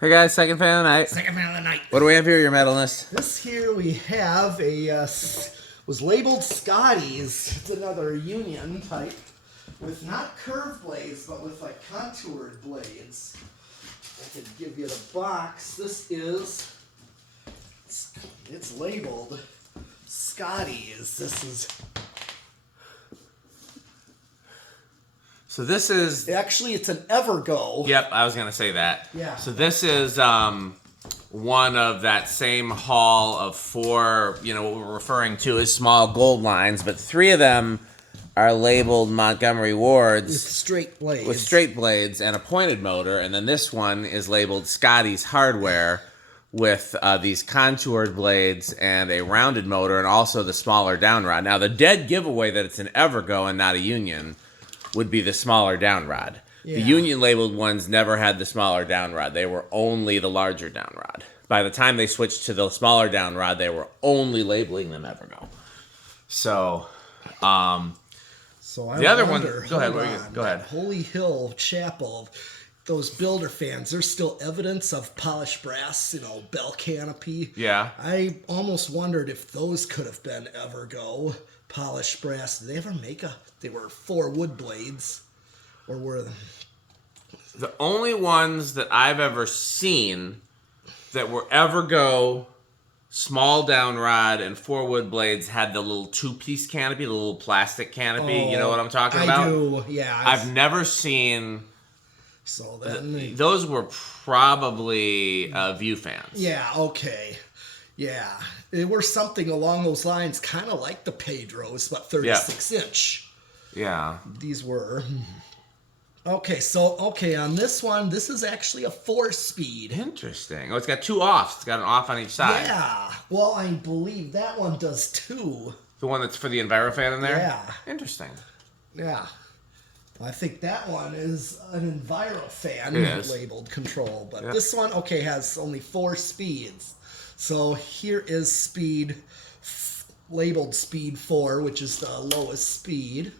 Hey guys, second fan of the night. Second fan of the night. What do we have here, your metalness? This here we have a was labeled Scotty's. It's another union type with not curved blades, but with like contoured blades. I could give you the box. This is it's labeled Scotty's. So this is... Actually, it's an Evergo. Yep, I was going to say that. Yeah. So this is one of that same haul of four, what we're referring to as small gold lines, but three of them are labeled Montgomery Wards. With straight blades. With straight blades and a pointed motor, and then this one is labeled Scotty's Hardware with these contoured blades and a rounded motor and also the smaller down rod. Now, the dead giveaway that it's an Evergo and not a Union would be the smaller down rod. Yeah. The Union labeled ones never had the smaller down rod. They were only the larger down rod. By the time they switched to the smaller down rod, they were only labeling them Evergo. So, the other one. Go ahead. Go ahead. Holy Hill Chapel. Those builder fans, there's still evidence of polished brass, bell canopy. Yeah. I almost wondered if those could have been Evergo polished brass. Did they ever make they were 4 wood blades? Or were they? The only ones that I've ever seen that were Evergo, small down rod, and 4 wood blades had the little 2-piece canopy, the little plastic canopy. You know what I'm talking about? I do, yeah. I've never seen... So then those were probably view fans. Yeah, okay. Yeah. They were something along those lines, kind of like the Pedros, but 36-inch. Yeah. These were. Okay, on this one, this is actually a 4-speed. Interesting. Oh, it's got 2 offs. It's got an off on each side. Yeah. Well, I believe that one does too. The one that's for the envirofan in there? Yeah. Interesting. Yeah. I think that one is an envirofan labeled control, but this one, has only 4 speeds. So here is labeled speed 4, which is the lowest speed.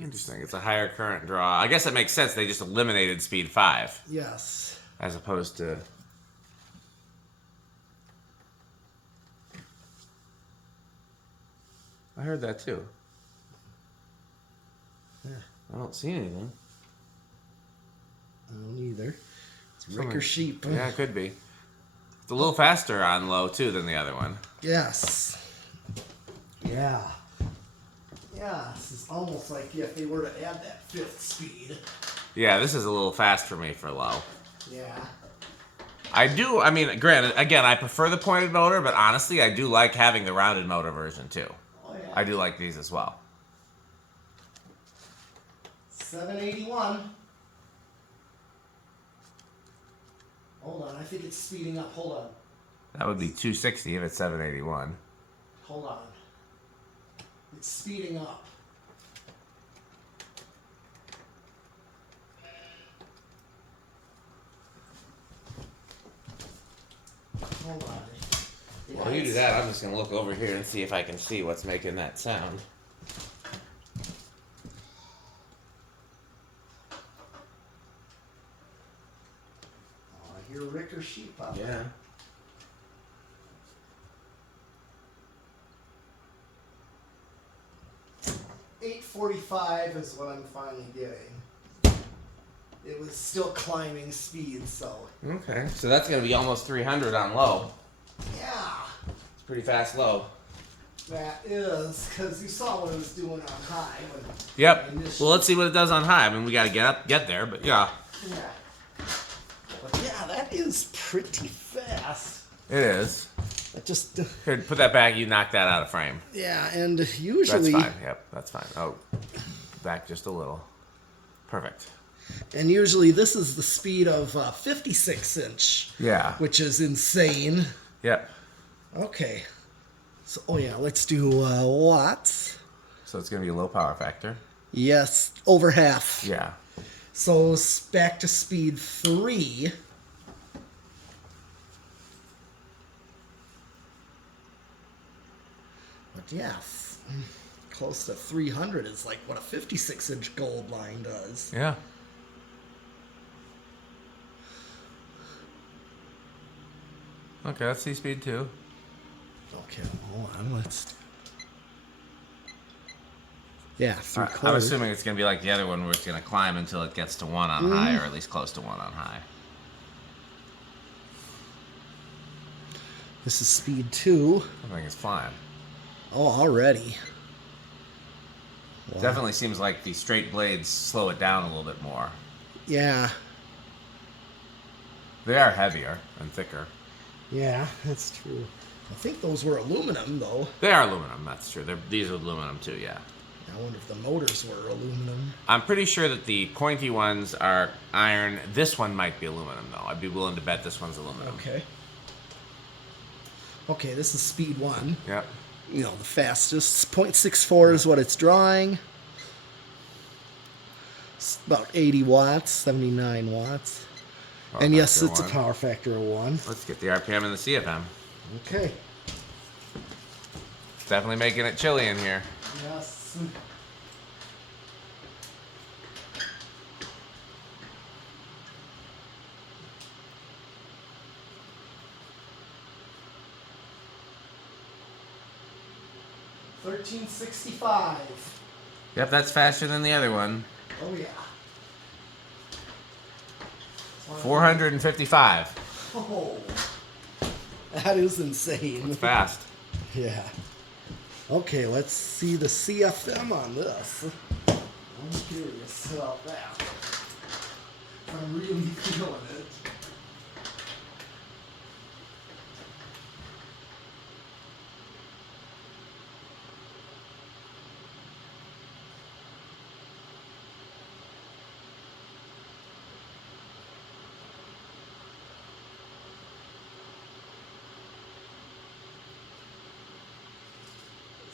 Interesting. It's a higher current draw. I guess that makes sense. They just eliminated speed 5. Yes. As opposed to... I heard that too. Yeah. I don't see anything. I don't either. It's Rick or sheep. Yeah, it could be. It's a little faster on low, too, than the other one. Yes. Yeah. Yeah, this is almost like if they were to add that 5th speed. Yeah, this is a little fast for me for low. Yeah. Granted, again, I prefer the pointed motor, but honestly, I do like having the rounded motor version, too. Oh, yeah. I do like these as well. 781. Hold on, I think it's speeding up. Hold on. That would be 260 if it's 781. Hold on. It's speeding up. Hold on. While you do that, I'm just going to look over here and see if I can see what's making that sound. Your Rick or sheep up. Yeah. $845 is what I'm finally getting. It was still climbing speed, so. Okay, so that's going to be almost 300 on low. Yeah. It's pretty fast low. That is, because you saw what it was doing on high. Yep. Well, let's see what it does on high. We got to get there, but yeah. Yeah. But yeah, that is pretty fast. It is. That just... Here, put that back. You knocked that out of frame. Yeah, and usually... That's fine. Yep, that's fine. Oh, back just a little. Perfect. And usually this is the speed of 56-inch. Yeah. Which is insane. Yep. Okay. So, let's do watts. So it's going to be a low power factor. Yes, over half. Yeah. So back to speed 3. But yeah, close to 300 is like what a 56-inch gold line does. Yeah. Okay, let's see speed 2. Okay, hold on. Let's. Yeah, I'm 3/4. assuming it's going to be like the other one where it's going to climb until it gets to 1 on high, or at least close to 1 on high. This is speed 2. I think it's flying. Oh, already. Wow. Definitely seems like the straight blades slow it down a little bit more. Yeah. They are heavier and thicker. Yeah, that's true. I think those were aluminum, though. They are aluminum, that's true. These are aluminum too, yeah. I wonder if the motors were aluminum. I'm pretty sure that the pointy ones are iron. This one might be aluminum, though. I'd be willing to bet this one's aluminum. Okay. Okay, this is speed 1. Yep. You know, the fastest. 0.64 is what it's drawing. It's about 80 watts, 79 watts. And yes, it's a power factor of 1. Let's get the RPM and the CFM. Okay. It's definitely making it chilly in here. Yes. $13.65. Yep, that's faster than the other one. Oh yeah. 455. Oh, that is insane. It's fast. Yeah. Okay, let's see the CFM on this. I'm curious about that. I'm really feeling it.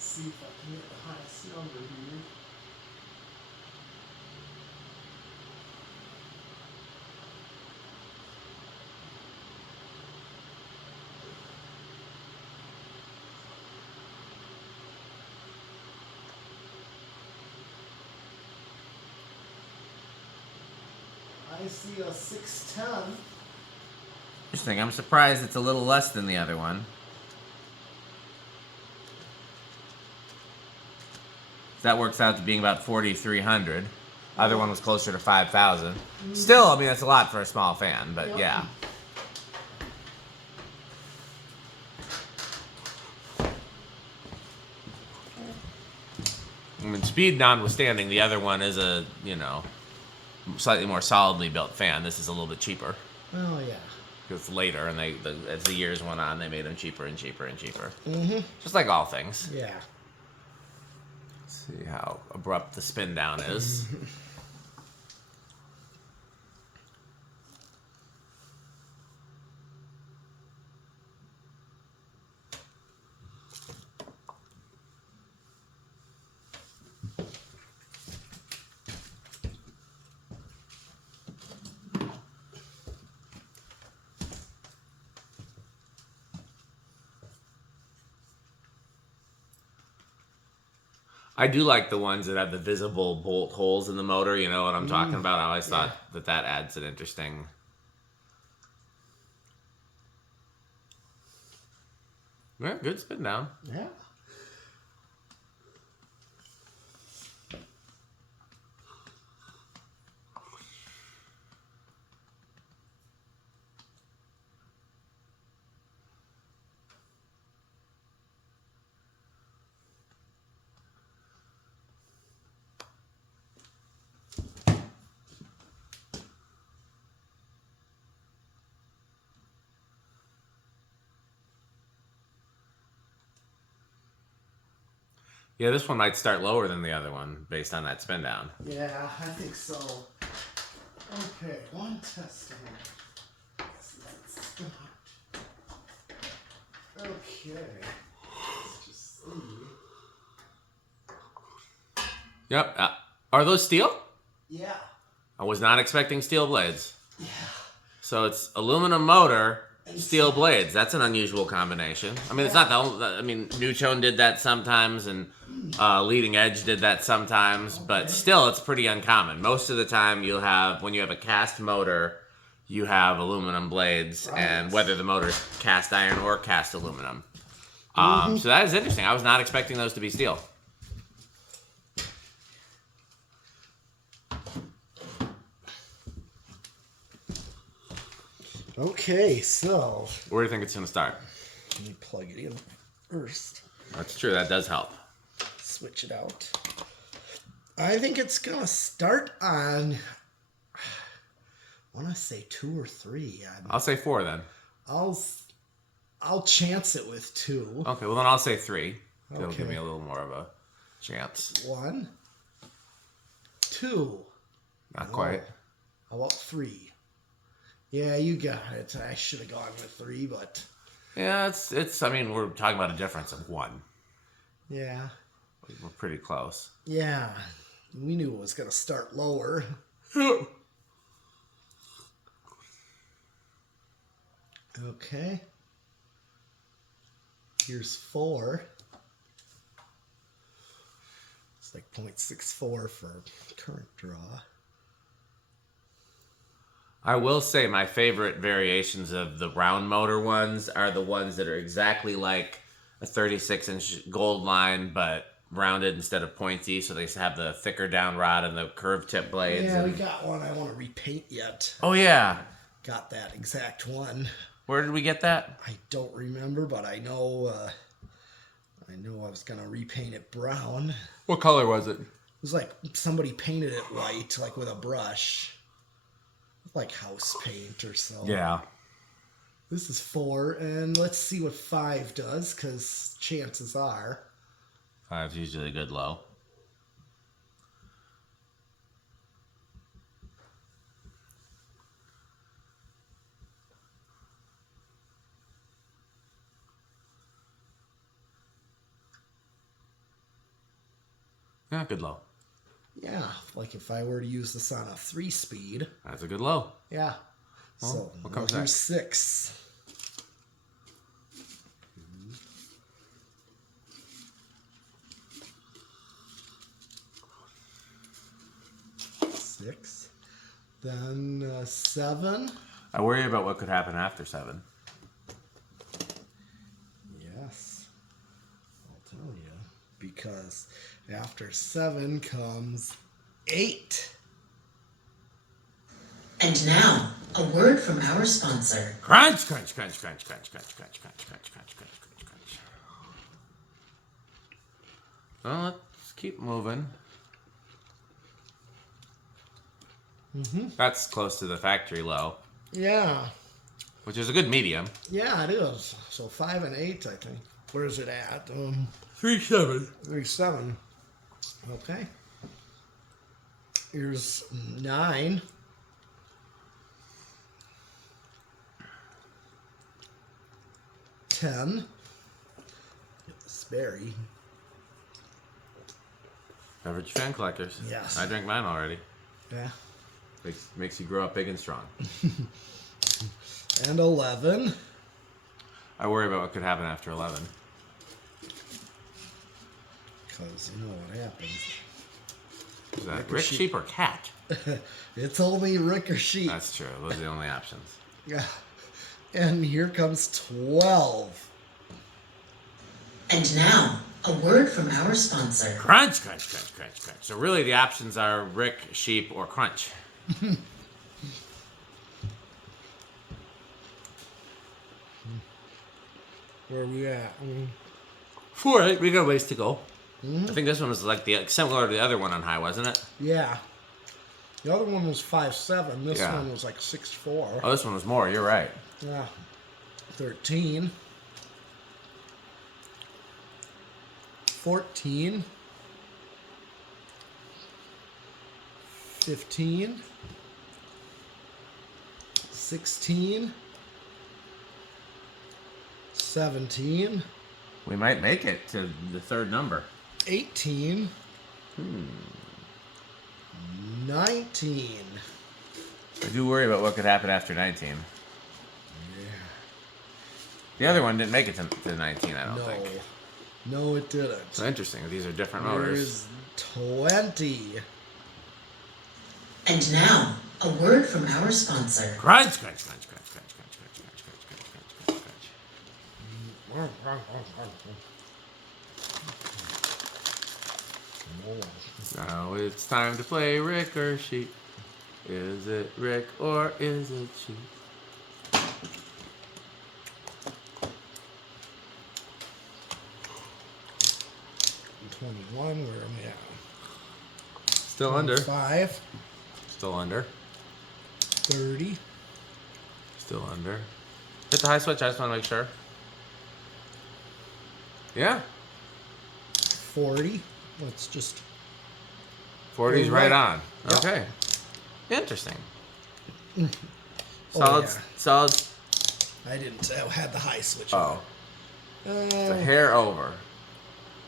See if I can get the highest number here. I see a 610. Interesting. I'm surprised it's a little less than the other one. That works out to being about 4,300. Other one was closer to 5,000. Still, I mean, that's a lot for a small fan, but yeah. I mean, speed notwithstanding, the other one is a, you know, slightly more solidly built fan. This is a little bit cheaper. Oh, yeah. Because later, and as the years went on, they made them cheaper and cheaper and cheaper. Mm-hmm. Just like all things. Yeah. See how abrupt the spin down is. I do like the ones that have the visible bolt holes in the motor. You know what I'm talking about? I always thought that adds an interesting... Yeah, good spin down. Yeah. Yeah, this one might start lower than the other one based on that spin down. Yeah, I think so. Okay, one testing. Okay. Let's just see. Yep. Are those steel? Yeah. I was not expecting steel blades. Yeah. So it's aluminum motor, steel blades. That's an unusual combination. I mean, it's not the only... I mean, Nutone did that sometimes, and Leading Edge did that sometimes, but still, it's pretty uncommon. Most of the time, you'll have... When you have a cast motor, you have aluminum blades, Right. and whether the motor's cast iron or cast aluminum. So that is interesting. I was not expecting those to be steel. Okay, so Where do you think it's going to start? let me plug it in first. That's true. That does help. Switch it out. I think it's gonna start on. I want to say 2 or 3. I'll say 4 then. I'll chance it with 2. Okay, well then I'll say 3. That'll Okay. give me a little more of a chance. 1, 2. Not quite. How about 3? Yeah, you got it. I should have gone with 3, but Yeah, it's. I mean, we're talking about a difference of 1. yeah, We're pretty close. yeah. We knew it was gonna start lower. Okay. Here's 4. It's like 0.64 for current draw. I will say my favorite variations of the round motor ones are the ones that are exactly like a 36-inch gold line, but rounded instead of pointy, so they have the thicker down rod and the curved tip blades. Yeah, we and... got one I want to repaint yet. Oh, yeah. Got that exact one. Where did we get that? I don't remember, but I know I was going to repaint it brown. What color was it? It was like somebody painted it white, like with a brush. Like house paint or so. Yeah. This is 4, and let's see what 5 does, because chances are. 5's usually a good low. Yeah, good low. Yeah, like if I were to use this on a 3-speed. That's a good low. Yeah. Well, So what comes here's next? 6. Six. Then 7. I worry about what could happen after 7. Yes. I'll tell you. Because after 7 comes 8. And now, a word from our sponsor. Crunch, crunch, crunch, crunch, crunch, crunch, crunch, crunch, crunch, crunch, crunch, crunch, crunch. Well, let's keep moving. That's close to the factory low, Yeah. which is a good medium. Yeah, it is. So 5 and 8, I think. Where is it at? 3.7. 7. Okay. Here's 9. 10. Get the Sperry. Beverage fan collectors. Yes. I drank mine already. Yeah. Makes you grow up big and strong. And 11. I worry about what could happen after 11. Because you know what happens. Is that Rick or Rick, sheep? sheep, or cat? It's only Rick or Sheep. That's true. Those are the only options. Yeah. And here comes 12. And now, a word from our sponsor. Crunch, crunch, crunch, crunch, crunch. So really the options are Rick, sheep, or crunch. Where are we at? 4. We got a ways to go. I think this one was like similar to the other one on high, wasn't it? Yeah. The other one was 5.7. This Yeah. one was like 6.4. Oh, this one was more. You're right. Yeah. 13. 14. 15. 16. 17. We might make it to the third number. 18. 19. I do worry about what could happen after 19. Yeah. The other one didn't make it to 19, I don't think. No, it didn't. So interesting. These are different motors. There's 20. And now, A word from our sponsor. Crunch, crunch, crunch, crunch, crunch, crunch, crunch, crunch, crunch, crunch, crunch, crunch. Now it's time to play Rick or Sheep. Is it Rick or is it Sheep? 21, where am I at? Still under. 5. Still under. 30. Still under. Hit the high switch, I just want to make sure. Yeah. 40. Let's just... 40's right on. Yep. Okay. Interesting. Oh, Solid. yeah. Solid. I didn't have the high switch. Oh. It's a hair over.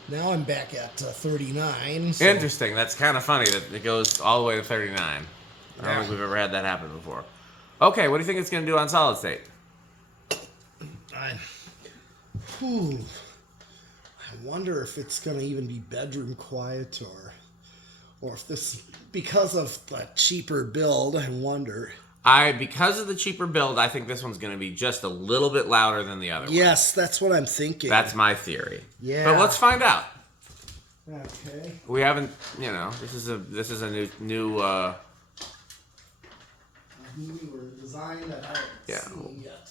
Now I'm back at 39. So. Interesting. That's kind of funny that it goes all the way to 39. I don't Yeah. think we've ever had that happen before. Okay, what do you think it's going to do on solid state? I wonder if it's going to even be bedroom quiet or if this, because of the cheaper build, I wonder. Because of the cheaper build, I think this one's going to be just a little bit louder than the other one. Yes, that's what I'm thinking. That's my theory. Yeah. But let's find out. Okay. We haven't, this is a new Newer design that I haven't Yeah. seen yet.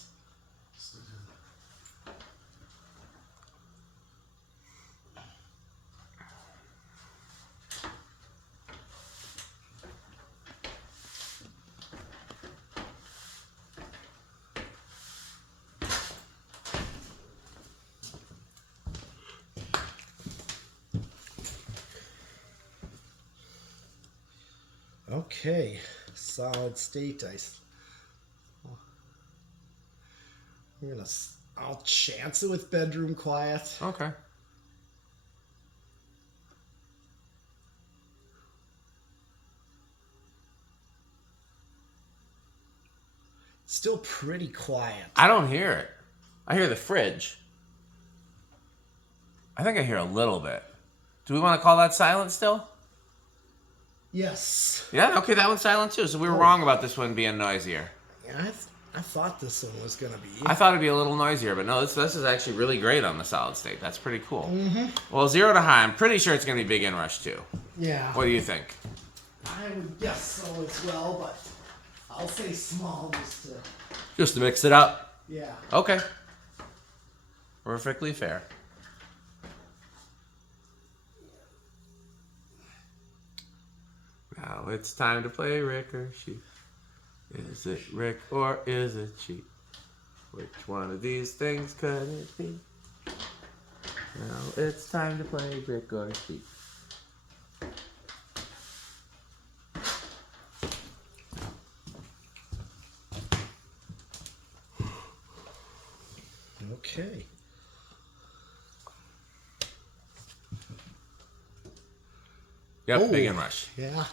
Okay, solid state ice. I'll chance it with bedroom quiet. Okay. Still pretty quiet. I don't hear it. I hear the fridge. I think I hear a little bit. Do we want to call that silent still? Yes. Yeah, okay, that one's silent too. So we were wrong about this one being noisier. Yeah, I thought this one was going to be. I thought it'd be a little noisier, but no, this is actually really great on the solid state. That's pretty cool. Mm-hmm. Well, 0 to high, I'm pretty sure it's going to be big inrush too. Yeah. What do you think? I would guess so as well, but I'll say small Just to mix it up. Yeah. Okay. Perfectly fair. Now it's time to play Rick or Sheep. Is it Rick or is it Sheep? Which one of these things could it be? Now it's time to play Rick or Sheep. Okay. Yep, big inrush. Yeah.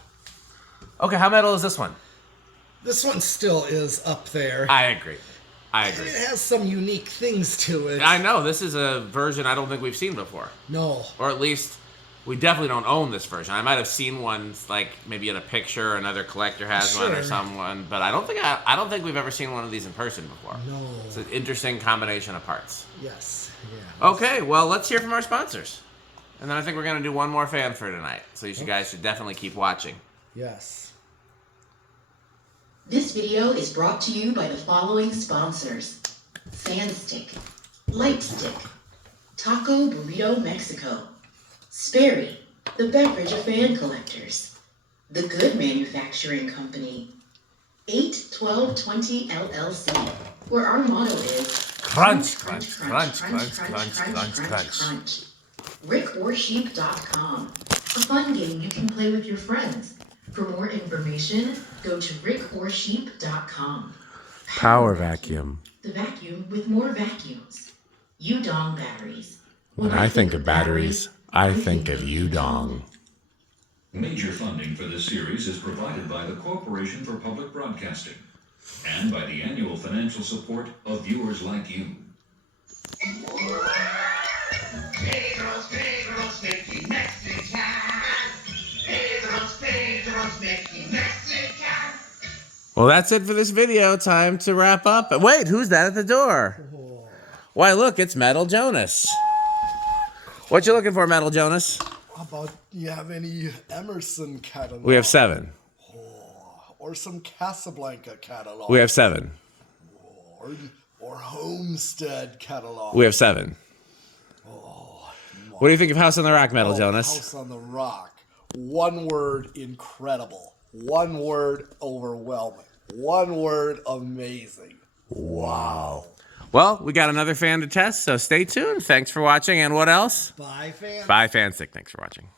Okay, how metal is this one? This one still is up there. I agree. It has some unique things to it. I know, this is a version I don't think we've seen before. No. Or at least, we definitely don't own this version. I might have seen one, like, maybe in a picture, or another collector has one or someone, but I don't think we've ever seen one of these in person before. No. It's an interesting combination of parts. Yes. Yeah. Okay, well, let's hear from our sponsors. And then I think we're going to do one more fan for tonight. So you guys should definitely keep watching. Yes. This video is brought to you by the following sponsors: Sandstick, Lightstick, Taco Burrito Mexico, Sperry, the beverage of fan collectors, The Good Manufacturing Company, 81220 LLC, where our motto is Crunch, crunch, crunch, crunch, crunch, crunch, crunch. RickOrSheep.com, a fun game you can play with your friends. For more information, go to RickOrSheep.com. Power vacuum. The vacuum with more vacuums. Udong batteries. When I think of batteries, I think of Udong. Major funding for this series is provided by the Corporation for Public Broadcasting and by the annual financial support of viewers like you. Pedro's making Mexican. Pedro's making Mexican. Well, that's it for this video. Time to wrap up. Wait, who's that at the door? Why, look, it's Metal Jonas. What you looking for, Metal Jonas? How about you have any Emerson catalog? We have 7. Or some Casablanca catalog. We have 7. Or Homestead catalog. We have 7. What do you think of House on the Rock, Metal Jonas? House on the Rock. One word, incredible. One word, overwhelming. One word, amazing. Wow. Well, we got another fan to test, so stay tuned. Thanks for watching. And what else? Bye, fans. Bye, Fanstick. Thanks for watching.